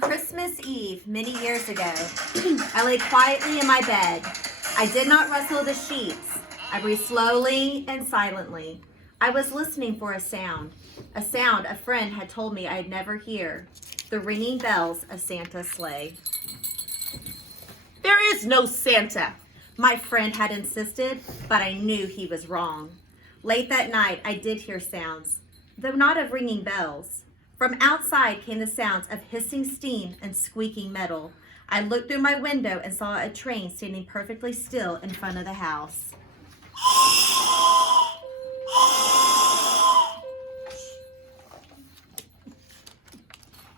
On Christmas Eve, many years ago, I lay quietly in my bed. I did not rustle the sheets. I breathed slowly and silently. I was listening for a sound a friend had told me I'd never hear, the ringing bells of Santa's sleigh. "There is no Santa," my friend had insisted, but I knew he was wrong. Late that night, I did hear sounds, though not of ringing bells. From outside came the sounds of hissing steam and squeaking metal. I looked through my window and saw a train standing perfectly still in front of the house.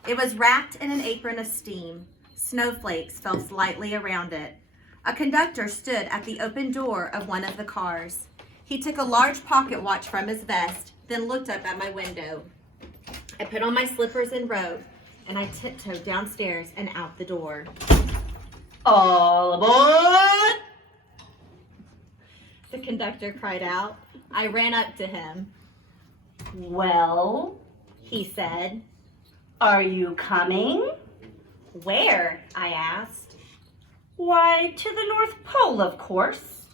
It was wrapped in an apron of steam. Snowflakes fell lightly around it. A conductor stood at the open door of one of the cars. He took a large pocket watch from his vest, then looked up at my window. I put on my slippers and robe, and I tiptoed downstairs and out the door. "All aboard!" the conductor cried out. I ran up to him. "Well," he said, "are you coming?" "Where?" I asked. "Why, to the North Pole, of course,"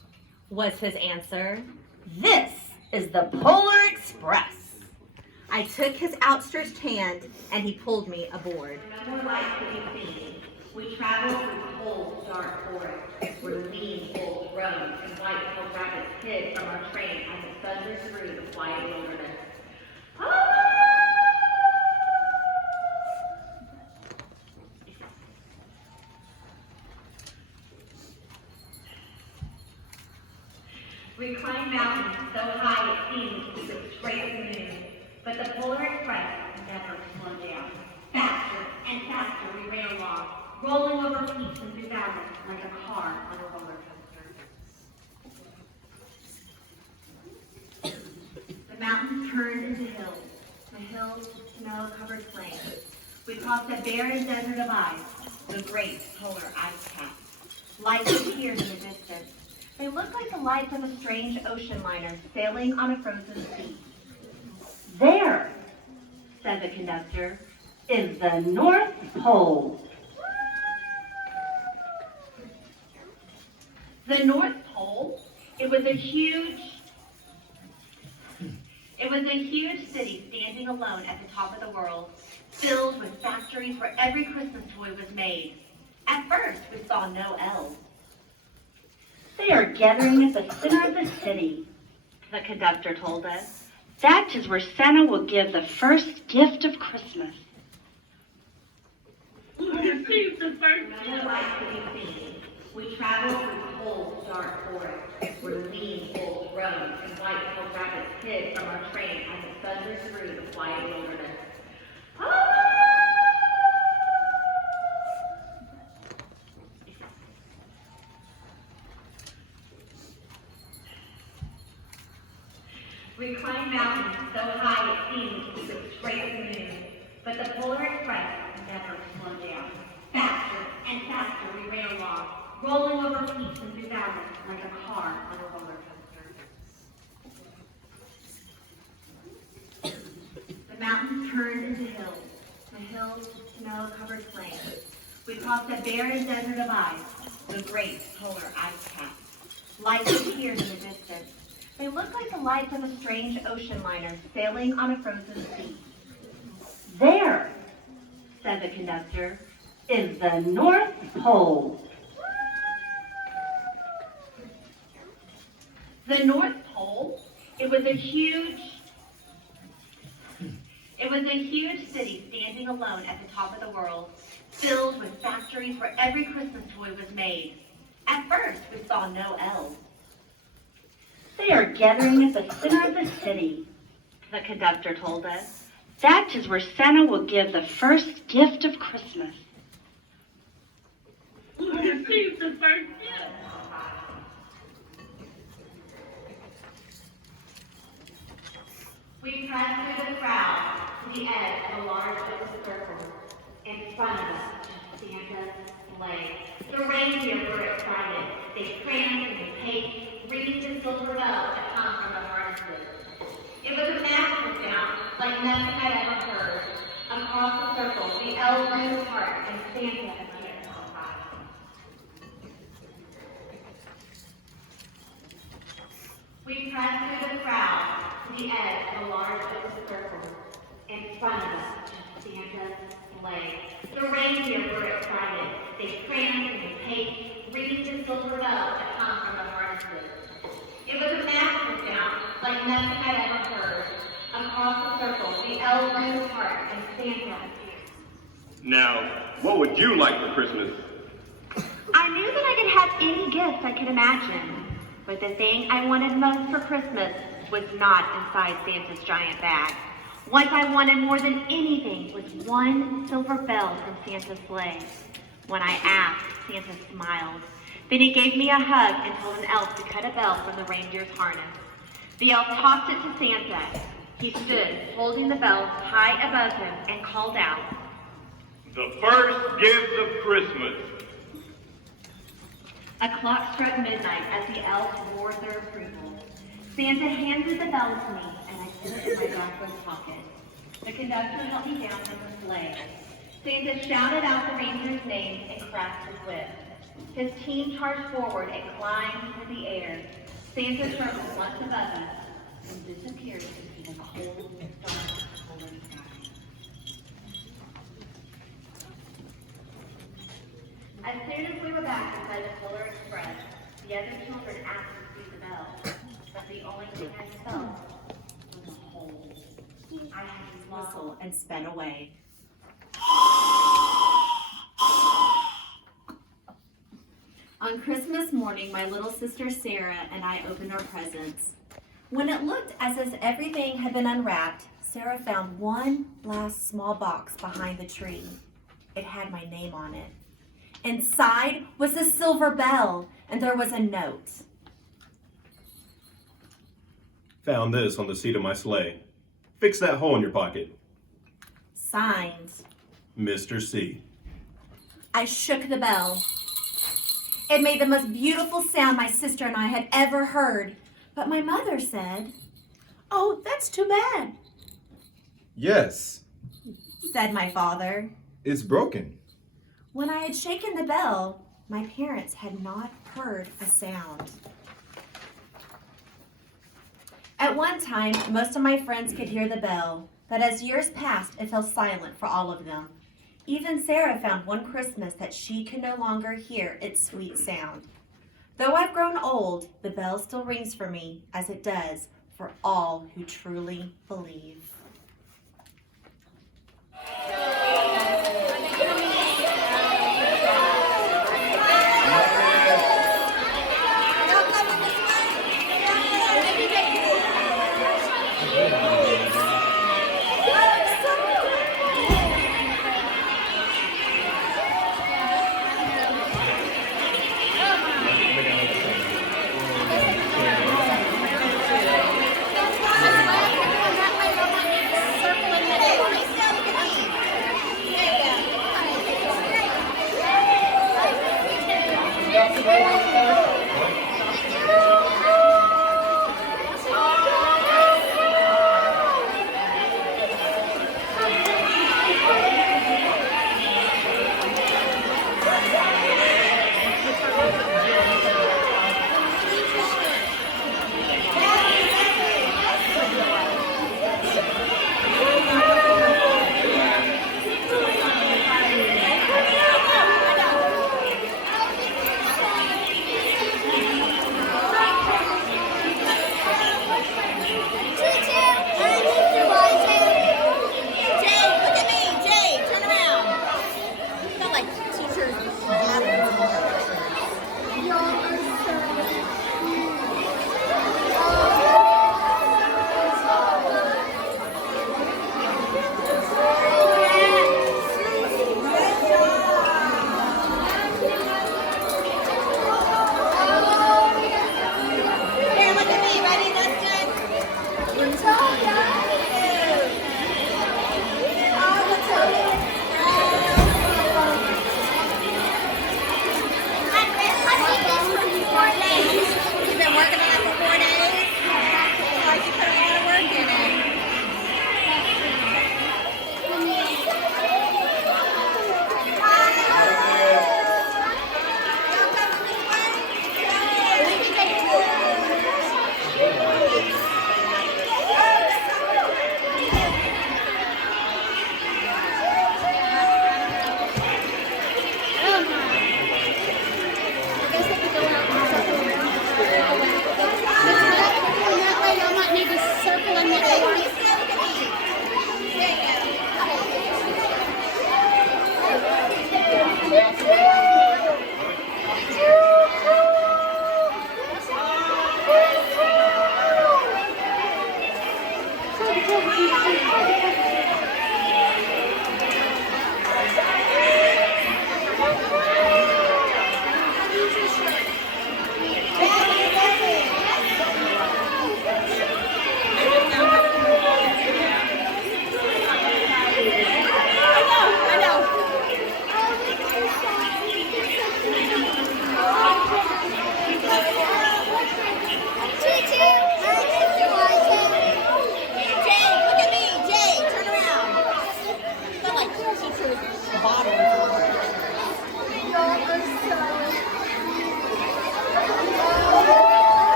was his answer. "This is the Polar Express." I took his outstretched hand, and he pulled me aboard. No light could be seen. We traveled through cold, dark forests, where lean wolves roamed and white-tailed rabbits hid from our train as it thundered through the quiet wilderness. We climbed mountains so high it seemed we could scrape the moon. But the Polar Express never slowed down. Faster and faster we ran along, rolling over peaks and through valleys like a car on a roller coaster. The mountains turned into hills, the hills to snow-covered plains. We crossed a barren desert of ice, the great polar ice cap. Lights appeared in the distance. They looked like the lights of a strange ocean liner sailing on a frozen sea. "There," said the conductor, "is the North Pole." The North Pole? It was a huge city standing alone at the top of the world, filled with factories where every Christmas toy was made. At first, we saw no elves. "They are gathering at the center of the city," the conductor told us. "That is where Santa will give the first gift of Christmas." Received the first gift. No light could be seen. We traveled through cold, dark forests, where lean wolves roamed and white-tailed rabbits hid from our train as it thundered through the quiet wilderness. We climbed mountains so high it seemed we could scrape the moon. But the Polar Express never slowed down. Faster and faster we ran along, rolling over peaks and through valleys like a car on a roller coaster. The mountains turned into hills, the hills to snow-covered plains. We crossed a barren desert of ice, the great polar ice cap. Lights appeared in the distance. They looked like the lights of a strange ocean liner sailing on a frozen sea. "There," said the conductor, "is the North Pole." The North Pole? It was a huge city standing alone at the top of the world, filled with factories where every Christmas toy was made. At first, we saw no elves. "They are gathering at the center of the city," the conductor told us. "That is where Santa will give the first gift of Christmas." Received the first gift. We pressed through the crowd to the edge of a large open circle. In front of us, Santa's sleigh. The reindeer were excited. They pranced and paced, ringing the silver bells that hung from the harnesses. It was a magical sound, like nothing I'd ever heard. Across the circle, the elves were in the park, and Santa appeared outside. We pressed through the crowd to the edge of a large open circle. In front of us was Santa's sleigh. The reindeer were excited. They pranced and they paced, ringing the silver bells that come from the harnesses. It was a massive sound, like nothing I'd ever heard. Across the circle, the elves blew apart and Santa appeared. Now, what would you like for Christmas? I knew that I could have any gift I could imagine, but the thing I wanted most for Christmas was not inside Santa's giant bag. What I wanted more than anything was one silver bell from Santa's sleigh. When I asked, Santa smiled. Then he gave me a hug and told an elf to cut a bell from the reindeer's harness. The elf tossed it to Santa. He stood, holding the bell high above him, and called out, The first gift of Christmas. A clock struck midnight as the elves roared their approval. Santa handed the bell to me, and I put it in my dark pocket. The conductor helped me down from the sleigh. Santa shouted out the reindeer's name and cracked his whip. His team charged forward and climbed into the air. Santa circled once above us and disappeared into the cold, dark, polar sky. As soon as we were back inside the Polar Express, the other children asked to see the bell, but the only thing I felt was a hole. I had to Whistle and sped away. On Christmas morning, my little sister Sarah and I opened our presents. When it looked as if everything had been unwrapped, Sarah found one last small box behind the tree. It had my name on it. Inside was a silver bell, and there was a note. Found this on the seat of my sleigh. Fix that hole in your pocket. Signed. Mr. C. I shook the bell. It made the most beautiful sound my sister and I had ever heard. But my mother said, "Oh, that's too bad," Yes, said my father. it's broken. When I had shaken the bell, my parents had not heard a sound. At one time, most of my friends could hear the bell, but as years passed, it fell silent for all of them. Even Sarah found one Christmas that she could no longer hear its sweet sound. Though I've grown old, the bell still rings for me, as it does for all who truly believe.